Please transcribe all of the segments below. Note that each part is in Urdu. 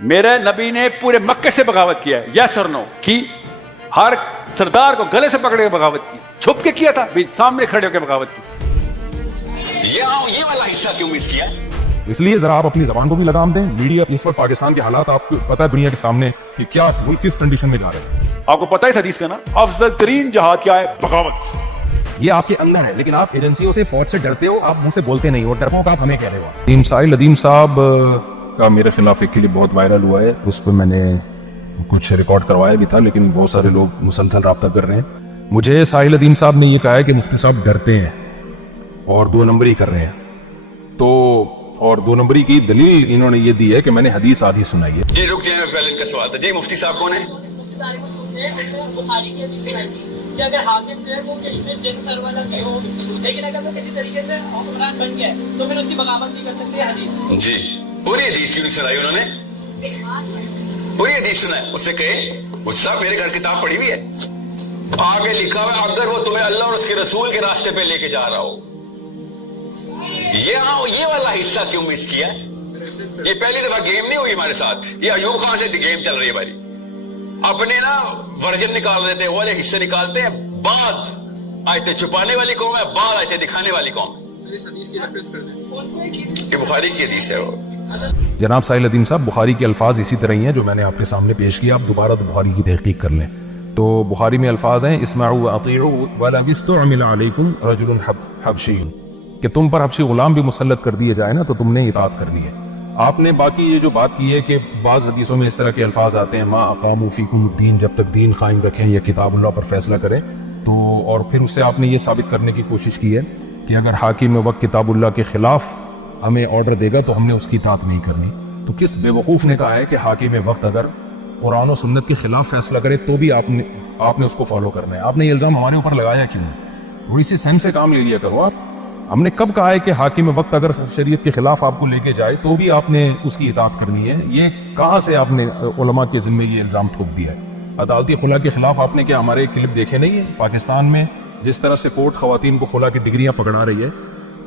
میرے نبی نے پورے مکے سے بغاوت کیا ہے، یس اور نو کی؟ ہر سردار کو گلے سے پکڑ کے بغاوت کی، چھپ کے کیا تھا؟ سامنے کھڑے ہو کے بغاوت کی۔ یہ والا حصہ کیوں مس کیا؟ اس لیے ذرا آپ اپنی زبان کو بھی لگام دیں۔ میڈیا اس وقت پاکستان کے حالات آپ کو پتہ ہے دنیا کے سامنے کہ کیا ملک کس کنڈیشن میں جا رہے ہیں۔ آپ کو پتہ ہے اس حدیث کا نا افضل ترین جہاد کیا ہے؟ بغاوت۔ یہ آپ کے اندر ہے، لیکن آپ ایجنسیوں سے، فوج سے ڈرتے ہو، آپ منہ سے بولتے نہیں ہو، ڈرپوک آپ ہمیں کہہ رہے ہو۔ ندیم ساحل ندیم صاحب کا میرے خلاف ایک کلپ بہت وائرل ہوا ہے، اس پہ میں نے کچھ ریکارڈ کروایا بھی تھا، لیکن بہت سارے لوگ مسلسل رابطہ کر رہے ہیں۔ مجھے ساحل ندیم صاحب نے یہ کہا ہے کہ مفتی صاحب ڈرتے ہیں اور دو نمبری کر رہے ہیں، تو اور دو نمبری کی دلیل انہوں نے یہ دی ہے کہ میں نے حدیث آدھی سنائی ہے۔ جی رک جائیں، پہلے ان کا سوال تھا۔ جی مفتی صاحب کون ہیں؟ بخاری کی حدیث سنائی تھی کہ اگر حاکم جو ہے وہ کشمش جیسے سر والا بھی ہو، لیکن اگر وہ کسی طریقے سے حکمران بن گیا تو پھر اس کی بغاوت نہیں کر سکتے حدیث۔ جی پوری حدیث کیوں نہیں سنائی انہوں نے؟ پوری حدیث سنائے، اس سے کہے مجھ صاحب میرے گھر کتاب پڑھی ہوئی ہے، آگے لکھا ہوا ہے اگر وہ تمہیں اللہ اور اس کے رسول کے راستے پہ لے کے جا رہا ہو۔ یہ والا حصہ کیوں مس کیا؟ یہ پہلی دفعہ گیم نہیں ہوئی ہمارے ساتھ، یہ ایوب خان سے گیم چل رہی ہے ہماری۔ اپنے نا ورژن نکال دیتے ہیں، وہ والے حصے نکالتے ہیں، بعد آیتیں چھپانے والی قوم ہے، بعد آیتیں دکھانے والی قوم۔ یہ بخاری کی حدیث ہے وہ۔ جناب ساحل ندیم صاحب، بخاری کے الفاظ اسی طرح ہی ہیں جو میں نے آپ کے سامنے پیش کیا، آپ دوبارہ بخاری کی تحقیق کر لیں تو بخاری میں الفاظ ہیں اسمعوا واطیعوا ولا یستعمل علیکم رجل حبشی، کہ تم پر حبشی غلام بھی مسلط کر دیے جائے نا تو تم نے اطاعت کرنی ہے۔ آپ نے باقی یہ جو بات کی ہے کہ بعض حدیثوں میں اس طرح کے الفاظ آتے ہیں ما اقاموا فیکم الدین، جب تک دین قائم رکھیں یا کتاب اللہ پر فیصلہ کریں، تو اور پھر اس سے آپ نے یہ ثابت کرنے کی کوشش کی ہے کہ اگر حاکم وقت کتاب اللہ کے خلاف ہمیں آرڈر دے گا تو ہم نے اس کی اطاعت نہیں کرنی۔ تو کس بے وقوف نے کہا ہے کہ حاکم وقت اگر قرآن و سنت کے خلاف فیصلہ کرے تو بھی آپ نے اس کو فالو کرنا ہے؟ آپ نے یہ الزام ہمارے اوپر لگایا کیوں؟ تھوڑی سی سینس سے کام لے لیا کرو آپ۔ ہم نے کب کہا ہے کہ حاکم وقت اگر شریعت کے خلاف آپ کو لے کے جائے تو بھی آپ نے اس کی اطاعت کرنی ہے؟ یہ کہاں سے آپ نے علماء کے ذمہ یہ الزام تھوپ دیا ہے؟ عدالتی خلا کے خلاف آپ نے کیا ہمارے کلپ دیکھے نہیں ہیں؟ پاکستان میں جس طرح سے کورٹ خواتین کو خلا کی ڈگریاں پکڑا رہی ہے،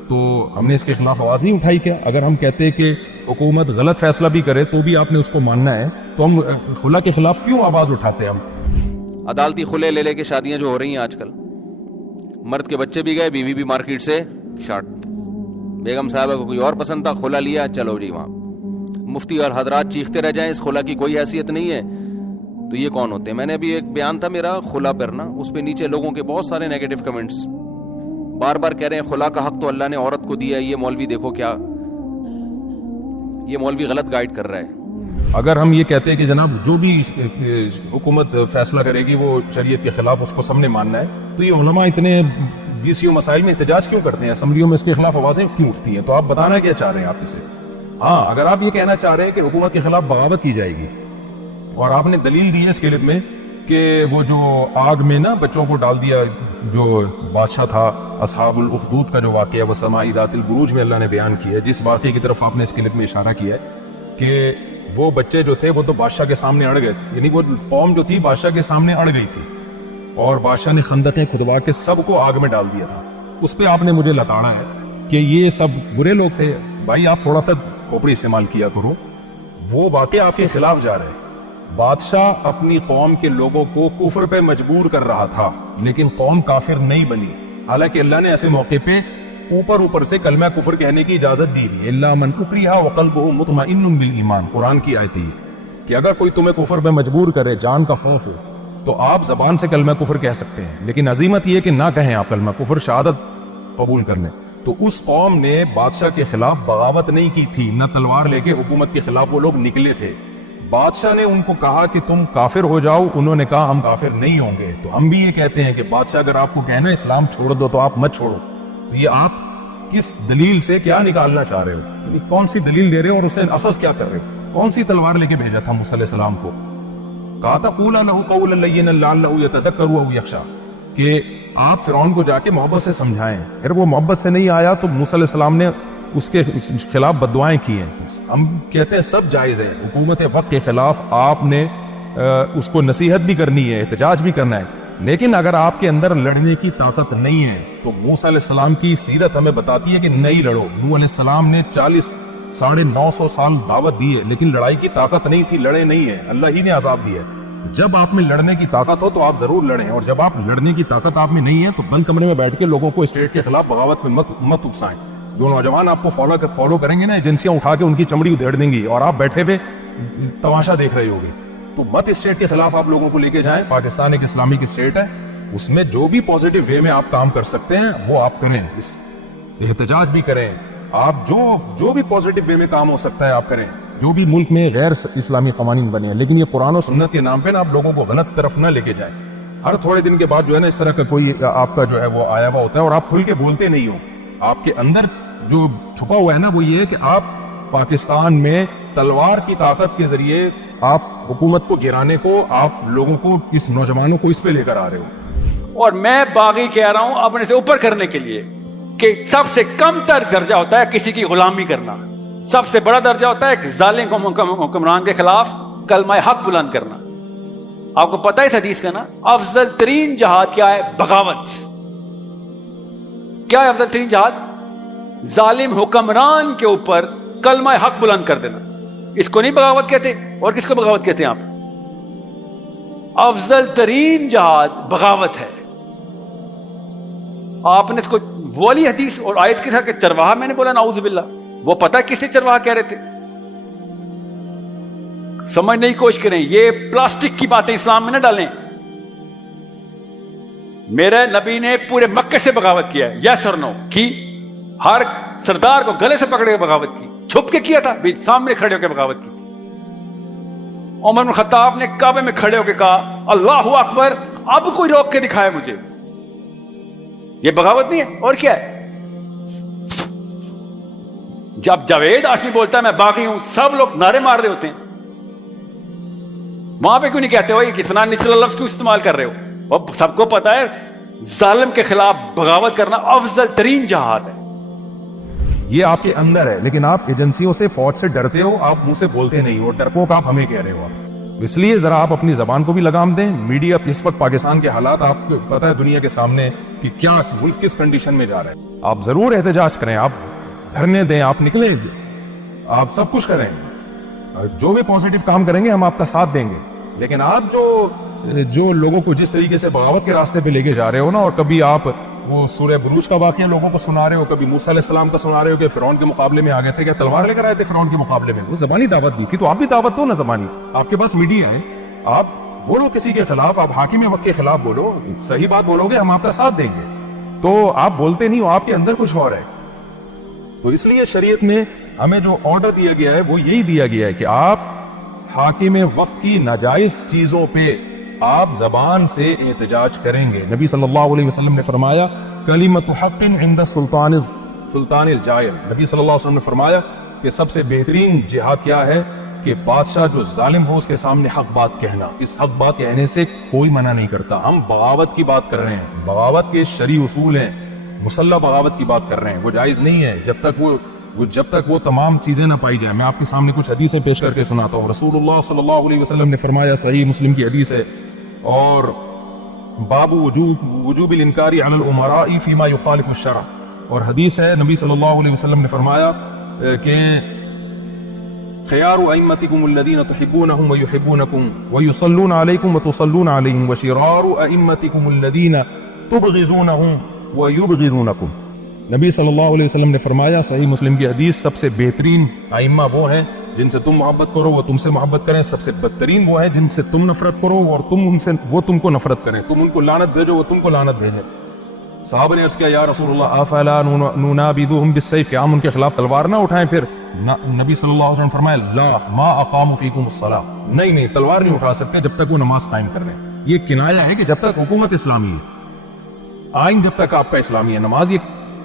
تو ہم نے اس کے خلاف آواز نہیں اٹھائی کیا؟ اگر ہم کہتے کہ حکومت غلط فیصلہ بھی کرے تو بھی آپ نے اس کو ماننا ہے، تو ہم خلا کے خلاف کیوں آواز اٹھاتے ہیں؟ ہم عدالتی خلے لے کے شادیاں جو ہو رہی ہیں آج کل، مرد کے بچے بھی گئے، بیوی بھی مارکیٹ سے شارٹ، بیگم صاحبہ کو کوئی اور پسند تھا، خلا لیا، چلو جی وہاں مفتی اور حضرات چیختے رہ جائیں اس خلا کی کوئی حیثیت نہیں ہے، تو یہ کون ہوتے ہیں؟ میں نے ابھی ایک بیان تھا میرا خلا پر نا، اس پہ نیچے لوگوں کے بہت سارے نیگیٹو کمنٹس، بار بار کہہ رہے ہیں خلا کا حق تو اللہ نے عورت کو دیا ہے، یہ مولوی دیکھو کیا، یہ مولوی غلط گائیڈ کر رہا ہے۔ اگر ہم یہ کہتے ہیں کہ جناب جو بھی حکومت فیصلہ کرے گی وہ شریعت کے خلاف، اس کو سب نے ماننا ہے، تو یہ علماء اتنے BCO مسائل میں احتجاج کیوں کرتے ہیں؟ اسمبلیوں میں اس کے خلاف آوازیں کیوں اٹھتی ہیں؟ تو آپ بتانا کیا چاہ رہے ہیں آپ اس سے؟ ہاں، اگر آپ یہ کہنا چاہ رہے ہیں کہ حکومت کے خلاف بغاوت کی جائے گی، اور آپ نے دلیل دی ہے اس کلپ میں کہ وہ جو آگ میں نا بچوں کو ڈال دیا، جو بادشاہ تھا اصحاب الاخدود کا جو واقعہ والسماء ذات البروج میں اللہ نے بیان کیا ہے، جس واقعے کی طرف آپ نے اس کلپ میں اشارہ کیا ہے کہ وہ بچے جو تھے وہ تو بادشاہ کے سامنے اڑ گئے تھے، یعنی وہ قوم جو تھی بادشاہ کے سامنے اڑ گئی تھی، اور بادشاہ نے خندقیں کھدوا کے سب کو آگ میں ڈال دیا تھا۔ اس پہ آپ نے مجھے لتاڑا ہے کہ یہ سب برے لوگ تھے۔ بھائی آپ تھوڑا سا کھوپڑی استعمال کیا کرو، وہ واقعہ آپ کے خلاف جا رہے ہیں۔ بادشاہ اپنی قوم کے لوگوں کو کفر پہ مجبور کر رہا تھا، لیکن قوم کافر نہیں بنی، حالانکہ اللہ نے ایسے موقع پہ اوپر سے کلمہ کفر کہنے کی اجازت دی ہے، الا من اکرہ وقلبہ مطمئن بالایمان، قرآن کی آیت ہے کہ اگر کوئی تمہیں کفر پہ مجبور کرے، جان کا خوف ہو، تو آپ زبان سے کلمہ کفر کہہ سکتے ہیں، لیکن عظیمت یہ کہ نہ کہیں آپ کلمہ کفر، شہادت قبول کر لیں۔ تو اس قوم نے بادشاہ کے خلاف بغاوت نہیں کی تھی، نہ تلوار لے کے حکومت کے خلاف وہ لوگ نکلے تھے۔ بادشاہ نے ان کو کہا کہ تم کافر ہو جاؤ، انہوں نے کہا ہم کافر نہیں ہوں گے۔ تو ہم بھی یہ کہتے ہیں کہ بادشاہ اگر آپ کو کہنا اسلام چھوڑ دو تو آپ مت چھوڑو۔ تو یہ آپ کس دلیل سے کیا نکالنا چاہ رہے ہو؟ یعنی کون سی دلیل دے رہے ہو اور اسے اخذ کیا کر رہے ہو؟ کون سی تلوار لے کے بھیجا تھا موسیٰ علیہ السلام کو؟ کہا تھا قولا لہ قولا لینا لعلہ یتذکر او یخشی، کہ آپ فرعون کو جا کے محبت سے سمجھائیں۔ پھر وہ محبت سے نہیں آیا تو موسیٰ علیہ السلام نے اس کے خلاف بددعائیں کی ہیں۔ ہم کہتے ہیں سب جائز ہے، حکومت وقت کے خلاف آپ نے اس کو نصیحت بھی کرنی ہے، احتجاج بھی کرنا ہے، لیکن اگر آپ کے اندر لڑنے کی طاقت نہیں ہے تو موسیٰ علیہ السلام کی سیرت ہمیں بتاتی ہے کہ نہیں لڑو۔ نوح علیہ السلام نے 40 950 سال دعوت دی ہے لیکن لڑائی کی طاقت نہیں تھی, لڑے نہیں ہیں, اللہ ہی نے عذاب دیا ہے. جب آپ میں لڑنے کی طاقت ہو تو آپ ضرور لڑیں, اور جب آپ لڑنے کی طاقت آپ میں نہیں ہے تو بند کمرے میں بیٹھ کے لوگوں کو اسٹیٹ کے خلاف بغاوت میں مت اکسائیں. جو نوجوان آپ کو فالو کریں گے نا, ایجنسیاں اٹھا کے ان کی چمڑی ادھیڑ دیں گی اور آپ بیٹھے ہوئے تماشا دیکھ رہے ہوگے. تو مت اسٹیٹ کے خلاف آپ لوگوں کو لے کے جائیں. پاکستان ایک اسلامک اسٹیٹ ہے, اس میں جو بھی پازیٹیو وے میں آپ کام کر سکتے ہیں وہ آپ کریں, احتجاج بھی کریں, آپ جو بھی پازیٹیو وے میں کام ہو سکتا ہے آپ کریں, جو بھی ملک میں غیر اسلامی قوانین بنے ہیں. لیکن یہ قرآن و سنت کے نام پہ نا آپ لوگوں کو غلط طرف نہ لے کے جائیں. ہر تھوڑے دن کے بعد جو ہے نا اس طرح کا کوئی آپ کا جو ہے وہ آیا ہوا ہوتا ہے اور آپ کھل کے بولتے نہیں ہو. آپ کے اندر جو چھپا ہوا ہے نا وہ یہ ہے کہ آپ پاکستان میں تلوار کی طاقت کے ذریعے آپ حکومت کو گرانے کو, آپ لوگوں کو, اس نوجوانوں کو اس پہ لے کر آ رہے ہو. اور میں باغی کہہ رہا ہوں اپنے سے اوپر کرنے کے لیے کہ سب سے کم تر درجہ ہوتا ہے کسی کی غلامی کرنا, سب سے بڑا درجہ ہوتا ہے ایک ظالم حکمران کے خلاف کلمہ حق بلند کرنا. آپ کو پتہ ہے اس حدیث کا نا, افضل ترین جہاد کیا ہے؟ بغاوت. کیا ہے افضل ترین جہاد؟ ظالم حکمران کے اوپر کلمہ حق بلند کر دینا. اس کو نہیں بغاوت کہتے, اور کس کو بغاوت کہتے ہیں آپ؟ افضل ترین جہاد بغاوت ہے. آپ نے اس کو والی حدیث اور آیت کے ساتھ کہ چرواہا میں نے بولا, نعوذ باللہ, وہ پتہ کس نے چرواہا کہہ رہے تھے؟ سمجھنے کی کوشش کریں, یہ پلاسٹک کی باتیں اسلام میں نہ ڈالیں. میرے نبی نے پورے مکے سے بغاوت کیا ہے, یس اور نو کی. ہر سردار کو گلے سے پکڑے کے بغاوت کی, چھپ کے کیا تھا, سامنے کھڑے ہو کے بغاوت کی تھی. عمر بن خطاب نے کعبے میں کھڑے ہو کے کہا اللہ اکبر, اب کوئی روک کے دکھائے مجھے. یہ بغاوت نہیں ہے اور کیا ہے؟ جب جاوید آشمی بولتا ہے میں باغی ہوں, سب لوگ نعرے مار رہے ہوتے ہیں. وہاں پہ کیوں نہیں کہتے ہو یہ کتنا نچلا لفظ کیوں استعمال کر رہے ہو؟ اور سب کو پتا ہے ظالم کے خلاف بغاوت کرنا افضل ترین جہاد ہے. یہ آپ کے اندر ہے, لیکن آپ ایجنسیوں سے, فوج سے ڈرتے ہو, آپ منہ سے بولتے نہیں ہو, ڈرپوک آپ ہمیں کہہ رہے ہو. اس لیے ذرا آپ اپنی زبان کو بھی لگام دیں. میڈیا اس وقت پاکستان کے حالات آپ کو پتہ ہے دنیا کے سامنے کہ کیا ملک کس کنڈیشن میں جا رہا ہے. آپ ضرور احتجاج کریں, آپ دھرنے دیں, آپ نکلیں, آپ سب کچھ کریں, جو بھی پازیٹیو کام کریں گے ہم آپ کا ساتھ دیں گے. لیکن آپ جو لوگوں کو جس طریقے سے بغاوت کے راستے پہ لے کے جا رہے ہو نا, اور کبھی آپ وہ سورہ بروج کا واقعہ لوگوں کو سنا رہے ہو, کبھی موسیٰ علیہ السلام کا سنا رہے ہو کہ فرعون کے مقابلے میں آ گئے تھے, کہ تلوار لے کر آئے تھے فرعون کے مقابلے میں. وہ زبانی دعوت دی تھی, تو آپ بھی دعوت دو نا زبانی. آپ کے پاس میڈیا ہے, آپ بولو کسی کے خلاف, آپ حاکم وقت کے خلاف بولو, صحیح بات بولو گے ہم آپ کا ساتھ دیں گے. تو آپ بولتے نہیں ہو, آپ کے اندر کچھ اور ہے. تو اس لیے شریعت میں ہمیں جو آرڈر دیا گیا ہے وہ یہی دیا گیا ہے کہ آپ حاکم وقت کی ناجائز چیزوں پہ آپ زبان سے احتجاج کریں گے. نبی صلی اللہ علیہ وسلم نے فرمایا کلمۃ حق عند سلطان الجائر. نبی صلی اللہ علیہ وسلم نے فرمایا کہ سب سے بہترین جہاد کیا ہے کہ بادشاہ جو ظالم ہو اس کے سامنے حق بات کہنا. اس حق بات کہنے سے کوئی منع نہیں کرتا. ہم بغاوت کی بات کر رہے ہیں, بغاوت کے شرعی اصول ہیں, مسلح بغاوت کی بات کر رہے ہیں, وہ جائز نہیں ہے جب تک وہ تمام چیزیں نہ پائی جائیں. میں آپ کے سامنے کچھ حدیثیں پیش کر کے سناتا ہوں. رسول اللہ صلی اللہ علیہ وسلم نے فرمایا, صحیح مسلم کی حدیث ہے, اور باب وجوب الانکار علی الامراء فیما یخالف الشرع, اور حدیث ہے نبی صلی اللہ علیہ وسلم نے فرمایا کہ خیار ائمتکم الذین تحبونہم ویحبونکم ویصلون علیکم وتصلون علیہم وشرار ائمتکم الذین تبغضونہم ویبغضونکم. نبی صلی اللہ علیہ وسلم نے فرمایا, صحیح مسلم کی حدیث, سب سے بہترین ائمہ وہ ہیں جن سے تم محبت کرو وہ تم سے محبت کریں, سب سے بدترین وہ ہیں جن سے تم نفرت کرو اور وہ تم کو نفرت کریں, تم ان کو لعنت بھیجو وہ تم کو لعنت بھیجیں. صحابہ نے عرض کیا یا رسول اللہ افلا ننابذهم بالسیف, کہ ہم ان کے خلاف تلوار نہ اٹھائیں. پھر نبی صلی اللہ علیہ وسلم فرمایا لا ما اقاموا فیکم الصلاۃ, نہیں تلوار نہیں اٹھا سکتے جب تک وہ نماز قائم کر رہے ہیں. یہ کنایا ہے کہ جب تک حکومت اسلامی ہے, آئین جب تک آپ کا اسلامی ہے, نماز یہ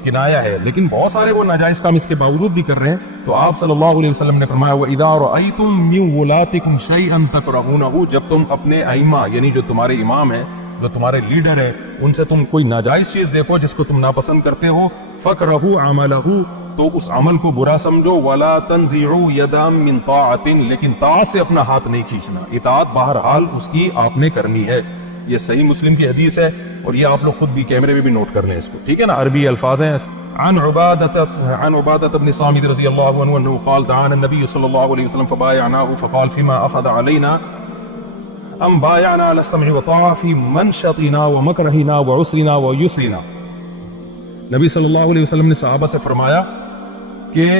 کنایا ہے. لیکن بہت سارے وہ ناجائز کام اس کے باوجود بھی کر رہے ہیں. تو آپ صلی اللہ علیہ وسلم نے فرمایا وَإِذَا رَأَيْتُم مِّن وُلَاتِكُمْ شَيْئًا تَكْرَهُونَهُ, جب تم اپنے ائمہ یعنی جو تمہارے امام ہیں, جو تمہارے لیڈر ہیں, ان سے تم کوئی ناجائز چیز دیکھو جس کو تم ناپسند کرتے ہو, فَكْرَهُوا عَمَلَهُ, تو اس عمل کو برا سمجھو, وَلَا تَنزِعُوا يَدًا مِّن طَاعَةٍ, لیکن طاعت سے اپنا ہاتھ نہیں کھینچنا, اطاعت بہرحال اس کی آپ نے کرنی ہے. یہ صحیح مسلم کی حدیث ہے, اور یہ آپ لوگ خود بھی کیمرے میں بھی نوٹ کر لیں اس کو, ٹھیک ہے نا, عربی الفاظ ہیں, عن عبادة بن صامت رضي الله عنه أنه قال دعانا النبي صلى الله عليه وسلم فبايعناه فقال فيما أخذ علينا أم بايعنا على السمع والطاعة في منشطنا ومكرهنا وعسرنا ويسرنا. نبی صلی اللہ علیہ وسلم نے صحابہ سے فرمایا کہ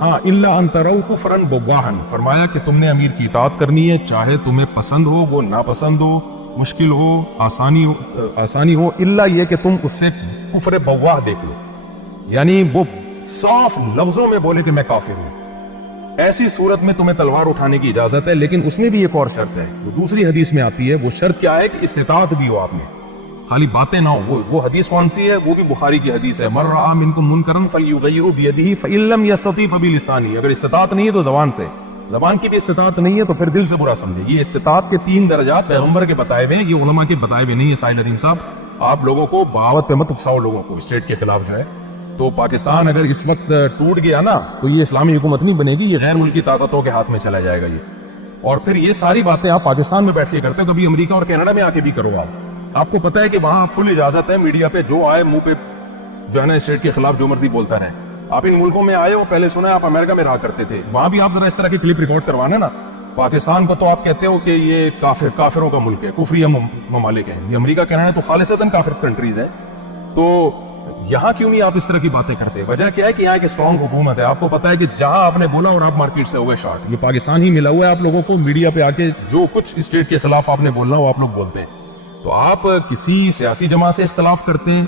ہاں الا ان تروا کفرا بواحا، فرمایا کہ تم نے امیر کی اطاعت کرنی ہے، چاہے تمہیں پسند ہو، وہ ناپسند ہو، مشکل ہو، آسانی ہو، الا یہ کہ تم اس سے کفر بواح دیکھ لو، یعنی وہ صاف لفظوں میں بولے کہ میں کافر ہوں، ایسی صورت میں تمہیں تلوار اٹھانے کی اجازت ہے. لیکن اس میں بھی ایک اور شرط ہے، وہ دوسری حدیث میں آتی ہے. وہ شرط کیا ہے کہ استطاعت بھی ہو آپ میں، خالی باتیں نہ ہو. وہ حدیث کون سی ہے؟ وہ بھی بخاری کی حدیث ہے، من رأى منکم منکرا فلیغیرہ بیدہ فإن لم یستطع فبلسانہ. اگر استطاعت نہیں ہے تو زبان سے، زبان کی بھی استطاعت نہیں ہے تو پھر دل سے برا سمجھے. یہ استطاعت کے 3 درجات پیغمبر کے بتائے ہوئے ہیں، یہ علماء کے بتائے ہوئے نہیں ہے. ساحل ندیم صاحب، آپ لوگوں کو بغاوت پہ مت اکساؤ لوگوں کو اسٹیٹ کے خلاف جو ہے. تو پاکستان اگر اس وقت ٹوٹ گیا نا تو یہ اسلامی حکومت نہیں بنے گی، یہ غیر ملکی طاقتوں کے ہاتھ میں چلا جائے گا یہ. اور پھر یہ ساری باتیں آپ پاکستان میں بیٹھ کے کرتے ہو، کبھی امریکہ اور کینیڈا میں آ کے بھی کرو. آپ کو پتا ہے کہ وہاں فل اجازت ہے میڈیا پہ جو آئے منہ پہ جو ہے نا اسٹیٹ کے خلاف جو مرضی بولتا رہے. آپ ان ملکوں میں آئے ہو، پہلے سنا ہے آپ امریکہ میں رہا کرتے تھے، وہاں بھی آپ ذرا اس طرح کی کلپ ریکارڈ کروانا نا. پاکستان کو تو آپ کہتے ہو کہ یہ کافروں کا ملک ہے، کفری ممالک ہیں. یہ امریکہ کینیڈا تو خالصتاً کافر کنٹریز ہیں. تو یہاں کیوں نہیں آپ اس طرح کی باتیں کرتے؟ وجہ کیا ہے کہ یہاں ایک اسٹرانگ حکومت ہے. آپ کو پتا ہے کہ جہاں آپ نے بولا اور آپ مارکیٹ سے ہوئے شارٹ. یہ پاکستان ہی ملا ہوا ہے آپ لوگوں کو، میڈیا پہ آ کے جو کچھ اسٹیٹ کے خلاف آپ نے بولنا وہ آپ لوگ بولتے ہیں. تو آپ کسی سیاسی جماعت سے اختلاف کرتے ہیں،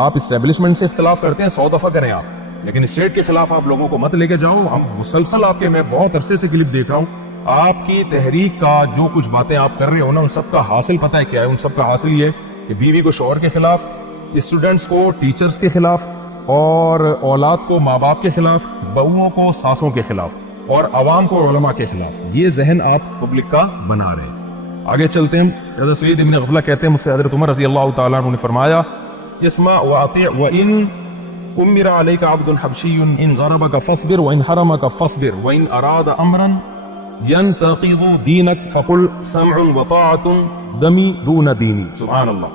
آپ اسٹیبلشمنٹ سے اختلاف کرتے ہیں، 100 دفعہ کریں آپ، لیکن اسٹیٹ کے خلاف آپ لوگوں کو مت لے کے جاؤ. ہم مسلسل آپ کے، میں بہت عرصے سے کلپ دیکھ رہا ہوں، آپ کی تحریک کا جو کچھ باتیں آپ کر رہے ہو نا، ان سب کا حاصل پتہ ہے کیا ہے؟ ان سب کا حاصل یہ کہ بیوی کو شوہر کے خلاف، اسٹوڈنٹس کو ٹیچرز کے خلاف، اور اولاد کو ماں باپ کے خلاف، بہوؤں کو ساسوں کے خلاف، اور عوام کو علماء کے خلاف. یہ ذہن آپ پبلک کا بنا رہے ہیں. آگے چلتے ہیں. حضرت سعید ابن غفلہ کہتے ہیں مجھ سے حضرت عمر رضی اللہ تعالیٰ عنہ نے فرمایا اسمع واطع وان امر علیک عبد حبشی ان ضربک فاصبر وان حرمک فاصبر وان اراد امرا ينتقض دینک فقل سمع وطاعت دمی دون دینی. سبحان اللہ.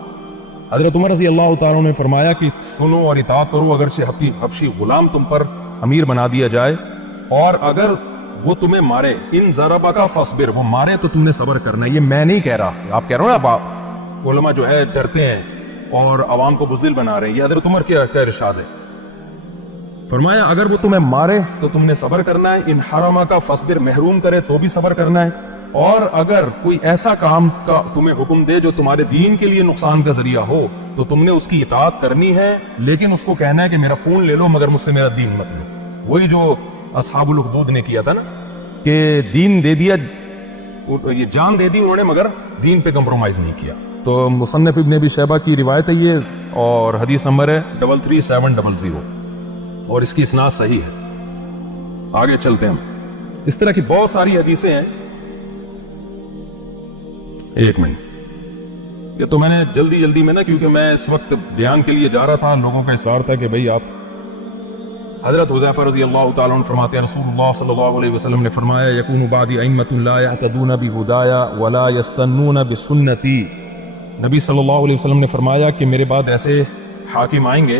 حضرت عمر رضی اللہ تعالیٰ عنہ نے فرمایا کہ سنو اور اطاعت کرو اگرچہ حبشی غلام تم پر امیر بنا دیا جائے، اور اگر وہ تمہیں مارے، ان ضربہ کا فصبر، وہ مارے تو تم نے صبر کرنا ہے. یہ میں نہیں کہہ رہا، آپ کہہ رہے ہو نا، آپ علماء جو ہے ڈرتے ہیں اور عوام کو بزدل بنا رہے ہیں. یہ حضرت عمر کا ارشاد ہے. فرمایا اگر وہ تمہیں مارے تو تم نے صبر کرنا ہے، ان حرمہ کا فصبر، محروم کرے تو بھی صبر کرنا ہے، اور اگر کوئی ایسا کام کا تمہیں حکم دے جو تمہارے دین کے لیے نقصان کا ذریعہ ہو تو تم نے اس کی اطاعت کرنی ہے، لیکن اس کو کہنا ہے کہ میرا خون لے لو مگر مجھ سے میرا دین مت لو. وہی جو اصحاب الاخدود نے کیا تھا نا، کہ دین دے دیا، یہ جان دے دی انہوں نے مگر دین پہ کمپرومائز نہیں کیا. تو مصنف ابن ابی شیبہ کی روایت ہے یہ، اور حدیث نمبر ہے 33700، اور اس کی اسناد صحیح ہے. آگے چلتے ہیں. اس طرح کی بہت ساری حدیثیں ہیں. ایک منٹ، یہ تو میں نے جلدی میں نا، کیونکہ میں اس وقت بیان کے لیے جا رہا تھا، لوگوں کا اصرار تھا کہ بھئی آپ. حضرت حذیفہ رضی اللہ تعالیٰ عنہ فرماتے ہیں رسول اللہ صلی اللہ علیہ وسلم نے فرمایا یکون بعدی ائمۃ لا یہتدون بہدایا ولا یستنون بسنتی. نبی صلی اللہ علیہ وسلم نے فرمایا کہ میرے بعد ایسے حاکم آئیں گے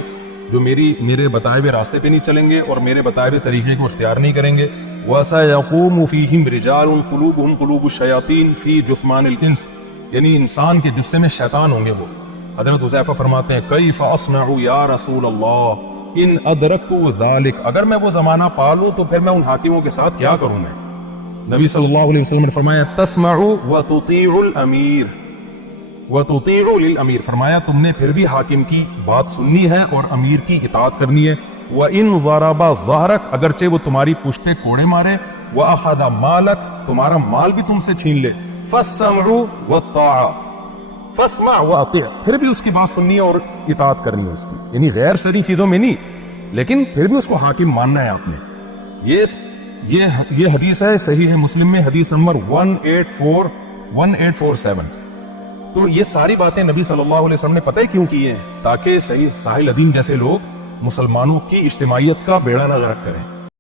جو میرے بتائے ہوئے راستے پہ نہیں چلیں گے اور میرے بتائے ہوئے طریقے کو اختیار نہیں کریں گے. وَسَيَقُومُ فِيهِمْ رِجَالٌ قُلُوبُهُمْ قُلُوبُ الشَّيَاطِينِ فِي جُثْمَانِ الْإِنْسِ، یعنی انسان کے جسے میں شیطان ہوں گے وہ. حضرت حذیفہ فرماتے ہیں کیف اصنع یا رسول اللہ ان ادرکت ذلک، اگر میں وہ زمانہ پالوں تو پھر میں ان حاکموں کے ساتھ کیا کروں میں؟ نبی صلی اللہ علیہ وسلم نے فرمایا تسمع وتطیع الامیر وتطیع للامیر، فرمایا تم نے پھر بھی حاکم کی بات سننی ہے اور امیر کی اطاعت کرنی ہے. وَإِن ضَرَبَ ظَهْرَكَ، اگرچہ وہ تمہاری پشت پہ کوڑے مارے، وَأَخَذَ مَالَكَ، تمہارا مال بھی تم سے چھین لے، فَالسَّمْعُ وَالطَّاعَةُ، فَاسْمَعْ وَأَطِعْ، پھر بھی اس کی بات سننی ہے اور اطاعت کرنی ہے اس کی، یعنی غیر شرعی چیزوں میں نہیں، لیکن پھر بھی اس کو حاکم ماننا ہے آپ نے. یہ حدیث ہے صحیح ہے مسلم میں، حدیث نمبر 1847. تو یہ ساری باتیں نبی صلی اللہ علیہ وسلم نے پتہ ہے کیوں کی ہیں؟ تاکہ صحیح ساحل ندیم جیسے لوگ مسلمانوں کی اجتماعیت کا بیڑا نہ غرق کریں.